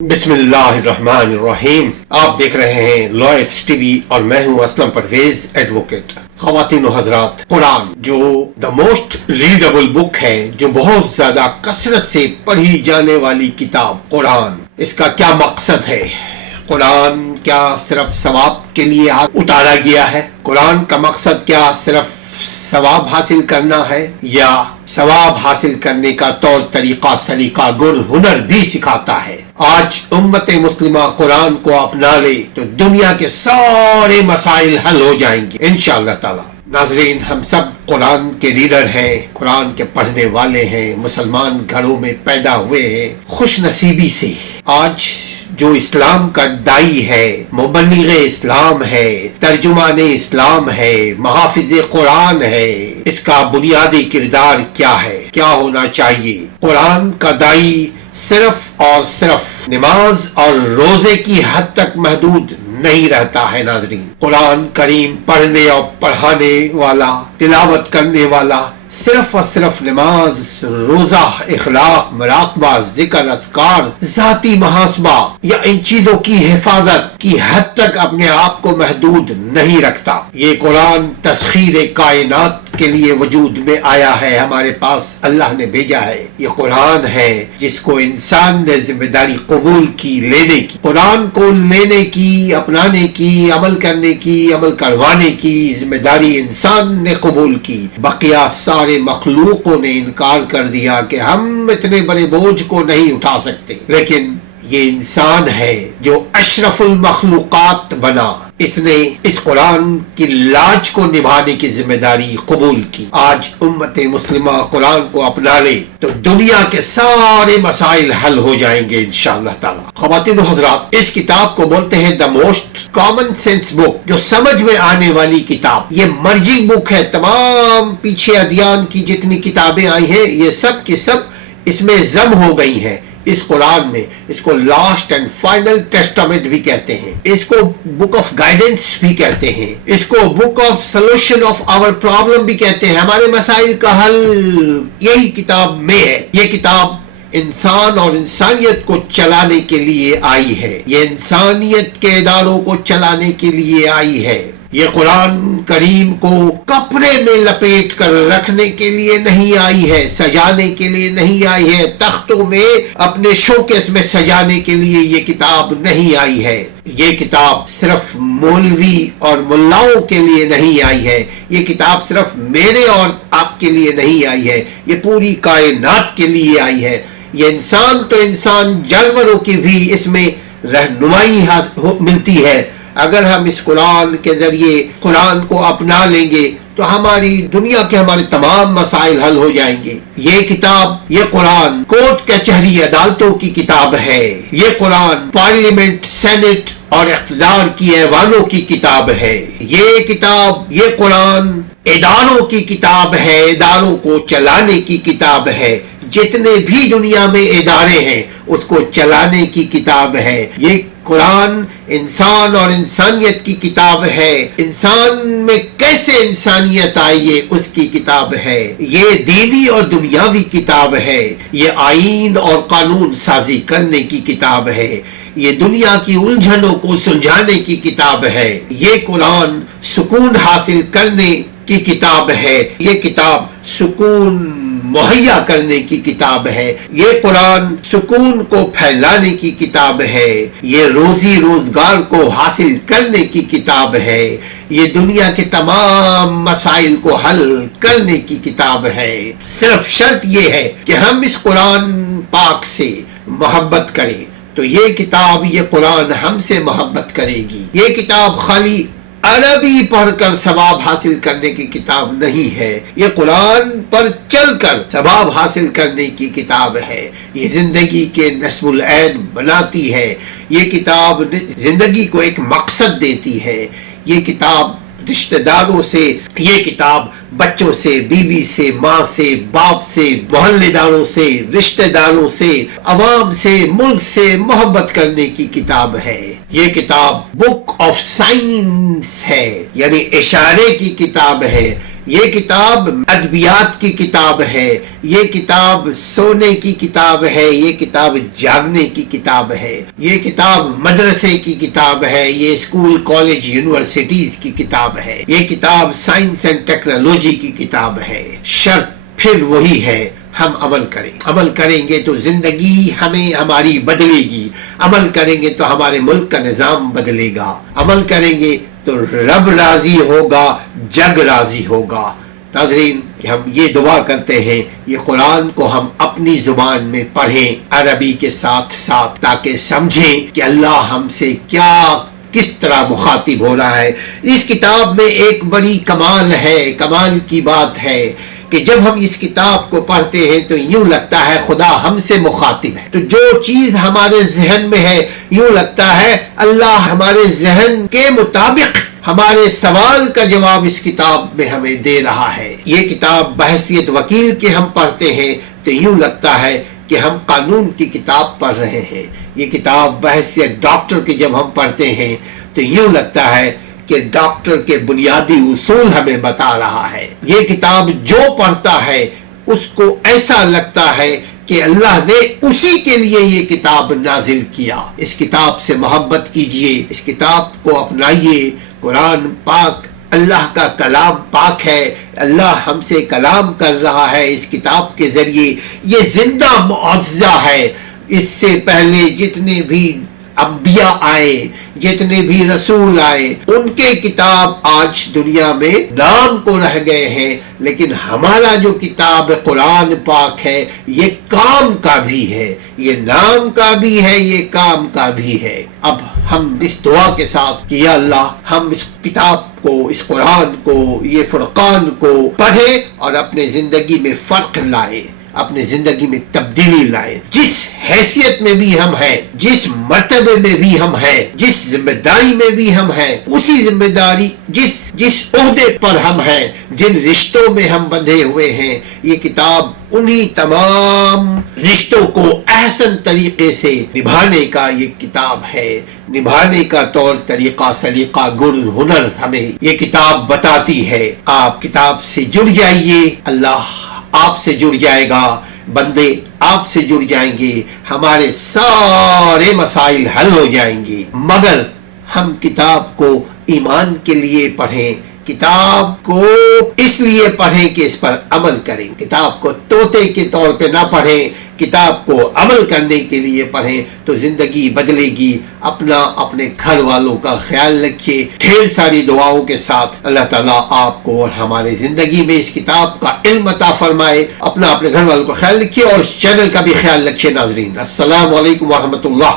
बिस्मिल्लाहिर्रहमानिर्रहीम। आप देख रहे हैं लॉयफ्स टीवी और मैं हूं असलम परवेज एडवोकेट। ख्वातीन और हजरात, कुरान जो द मोस्ट रीडेबल बुक है, जो बहुत ज्यादा कसरत से पढ़ी जाने वाली किताब कुरान, इसका क्या मकसद है? कुरान क्या सिर्फ सवाब के लिए उतारा गया है? कुरान का मकसद क्या सिर्फ सवाब हासिल करना है, या सवाब हासिल करने का तौर तरीका, सलीका, गुण, हुनर भी सिखाता है? आज उम्मत मुस्लिमा कुरान को अपना ले तो दुनिया के सारे मसाइल हल हो जाएंगे इंशाअल्लाह ताला। नाज़रीन, हम सब कुरान के रीडर हैं, कुरान के पढ़ने वाले हैं, मुसलमान घरों में पैदा हुए हैं। खुश नसीबी से आज जो इस्लाम का दाई है, मुबल्लिग़ इस्लाम है, तर्जुमान इस्लाम है, मुहाफ़िज़ कुरान है, इसका बुनियादी किरदार क्या है, क्या होना चाहिए? कुरान का दाई सिर्फ और सिर्फ नमाज और रोजे की हद तक महदूद नहीं रहता है। नाज़रीन, कुरान करीम पढ़ने और पढ़ाने वाला, तिलावत करने वाला सिर्फ और सिर्फ नमाज, रोजा, इखलाक, मुराकबा, जिक्र, अस्कार, जाती मुहासबा या इन चीजों की हिफाजत की हद तक अपने आप को महदूद नहीं रखता। ये कुरान तस्खीर कायनात के लिए वजूद में आया है, हमारे पास अल्लाह ने भेजा है। ये कुरान है जिसको इंसान ने जिम्मेदारी कबूल की, लेने की, कुरान को लेने की, अपनाने की, अमल करने की, अमल करवाने की जिम्मेदारी इंसान ने कबूल की। बकिया सारे मखलूकों ने इनकार कर दिया कि हम इतने बड़े बोझ को नहीं उठा सकते, लेकिन ये इंसान है जो अशरफुल मखलूकात बना, इसने इस कुरान की लाज को निभाने की जिम्मेदारी कबूल की। आज उम्मत मुस्लिमा कुरान को अपना ले तो दुनिया के सारे मसाइल हल हो जाएंगे इंशाअल्लाह ताला। ख्वातीन और हज़रात, इस किताब को बोलते हैं the most common sense book, जो समझ में आने वाली किताब। ये मर्जिंग बुक है। तमाम पीछे अदियान की जितनी किताबें आई हैं, ये सब की सब इसमें जम हो गई हैं इस कुरान में। इसको लास्ट एंड फाइनल टेस्टामेंट भी कहते हैं, इसको बुक ऑफ गाइडेंस भी कहते हैं, इसको book of solution of our problem भी कहते हैं। हमारे मसाइल का हल यही किताब में है। ये किताब इंसान और इंसानियत को चलाने के लिए आई है, ये इंसानियत के इदारों को चलाने के लिए आई है। ये कुरान करीम को कपड़े में लपेट कर रखने के लिए नहीं आई है, सजाने के लिए नहीं आई है, तख्तों में अपने शोकेस में सजाने के लिए ये किताब नहीं आई है। ये किताब सिर्फ मौलवी और मुल्लाओं के लिए नहीं आई है, ये किताब सिर्फ मेरे और आपके लिए नहीं आई है, ये पूरी कायनात के लिए आई है। ये इंसान तो इंसान, जानवरों की भी इसमें रहनुमाई मिलती है। अगर हम इस कुरान के जरिए कुरान को अपना लेंगे तो हमारी दुनिया के हमारे तमाम मसाइल हल हो जाएंगे। ये किताब, ये कुरान कोर्ट कचहरी अदालतों की किताब है। ये कुरान पार्लियामेंट, सेनेट और इक़्तिदार की ऐवानों की किताब है। ये किताब, ये कुरान इदारों की किताब है, इदारों को चलाने की किताब है। जितने भी दुनिया में इदारे हैं उसको चलाने की किताब है। ये कुरान इंसान और इंसानियत की किताब है। इंसान में कैसे इंसानियत आई है उसकी किताब है। ये दीनी और दुनियावी किताब है। ये आईन और कानून साजी करने की किताब है। ये दुनिया की उलझनों को सुलझाने की किताब है। ये कुरान सुकून हासिल करने की किताब है। ये किताब सुकून मुहैया करने की किताब है। ये कुरान सुकून को फैलाने की किताब है। ये रोजी रोजगार को हासिल करने की किताब है। ये दुनिया के तमाम मसाइल को हल करने की किताब है। सिर्फ शर्त ये है कि हम इस कुरान पाक से मोहब्बत करें, तो ये किताब, ये कुरान हमसे मोहब्बत करेगी। ये किताब खाली अरबी पढ़कर सवाब हासिल करने की किताब नहीं है, ये कुरान पर चलकर सवाब हासिल करने की किताब है। ये जिंदगी के नस्मुल ऐन बनाती है। ये किताब जिंदगी को एक मकसद देती है। ये किताब रिश्तेदारों से, ये किताब बच्चों से, बीवी से, माँ से, बाप से, मोहल्लेदारों से, रिश्तेदारों से, अवाम से, मुल्क से मोहब्बत करने की किताब है। ये किताब बुक ऑफ साइंस है, यानी इशारे की किताब है। یہ کتاب ادبیات کی کتاب ہے، یہ کتاب سونے کی کتاب ہے، یہ کتاب جاگنے کی کتاب ہے، یہ کتاب مدرسے کی کتاب ہے، یہ اسکول کالج یونیورسٹیز کی کتاب ہے، یہ کتاب سائنس اینڈ ٹیکنالوجی کی کتاب ہے۔ شرط پھر وہی ہے، ہم عمل کریں۔ عمل کریں گے تو زندگی ہماری بدلے گی، عمل کریں گے تو ہمارے ملک کا نظام بدلے گا، عمل کریں گے تو رب راضی ہوگا، جگ راضی ہوگا۔ ناظرین، ہم یہ دعا کرتے ہیں یہ قرآن کو ہم اپنی زبان میں پڑھیں عربی کے ساتھ ساتھ، تاکہ سمجھیں کہ اللہ ہم سے کس طرح مخاطب ہو رہا ہے۔ اس کتاب میں ایک بڑی کمال ہے، کمال کی بات ہے کہ جب ہم اس کتاب کو پڑھتے ہیں تو یوں لگتا ہے خدا ہم سے مخاطب ہے، تو جو چیز ہمارے ذہن میں ہے یوں لگتا ہے اللہ ہمارے ذہن کے مطابق ہمارے سوال کا جواب اس کتاب میں ہمیں دے رہا ہے۔ یہ کتاب بحیثیت وکیل کے ہم پڑھتے ہیں تو یوں لگتا ہے کہ ہم قانون کی کتاب پڑھ رہے ہیں۔ یہ کتاب بحیثیت ڈاکٹر کی جب ہم پڑھتے ہیں تو یوں لگتا ہے کہ ڈاکٹر کے بنیادی اصول ہمیں بتا رہا ہے۔ یہ کتاب جو پڑھتا ہے اس کو ایسا لگتا ہے کہ اللہ نے اسی کے لیے یہ کتاب نازل کیا۔ اس کتاب سے محبت کیجئے، اس کتاب کو اپنائیے۔ قرآن پاک اللہ کا کلام پاک ہے، اللہ ہم سے کلام کر رہا ہے اس کتاب کے ذریعے۔ یہ زندہ معجزہ ہے۔ اس سے پہلے جتنے بھی انبیاء آئے، جتنے بھی رسول آئے، ان کے کتاب آج دنیا میں نام کو رہ گئے ہیں، لیکن ہمارا جو کتاب قرآن پاک ہے یہ کام کا بھی ہے، یہ نام کا بھی ہے، یہ کام کا بھی ہے۔ اب ہم اس دعا کے ساتھ کہ یا اللہ ہم اس کتاب کو، اس قرآن کو، یہ فرقان کو پڑھیں اور اپنے زندگی میں فرق لائے، اپنے زندگی میں تبدیلی لائے۔ جس حیثیت میں بھی ہم ہیں، جس مرتبے میں بھی ہم ہیں، جس ذمہ داری میں بھی ہم ہیں، اسی ذمہ داری جس عہدے پر ہم ہیں، جن رشتوں میں ہم بندھے ہوئے ہیں، یہ کتاب انہی تمام رشتوں کو احسن طریقے سے نبھانے کا یہ کتاب ہے۔ نبھانے کا طور طریقہ، سلیقہ، گن، ہنر ہمیں یہ کتاب بتاتی ہے۔ آپ کتاب سے جڑ جائیے، اللہ آپ سے جڑ جائے گا، بندے آپ سے جڑ جائیں گے، ہمارے سارے مسائل حل ہو جائیں گے۔ مگر ہم کتاب کو ایمان کے لیے پڑھیں، کتاب کو اس لیے پڑھیں کہ اس پر عمل کریں۔ کتاب کو طوطے کے طور پہ نہ پڑھیں، کتاب کو عمل کرنے کے لیے پڑھیں تو زندگی بدلے گی۔ اپنے گھر والوں کا خیال رکھیے۔ ڈھیر ساری دعاؤں کے ساتھ اللہ تعالیٰ آپ کو اور ہمارے زندگی میں اس کتاب کا علم عطا فرمائے۔ اپنے گھر والوں کا خیال رکھیے اور اس چینل کا بھی خیال رکھیے۔ ناظرین، السلام علیکم ورحمۃ اللہ۔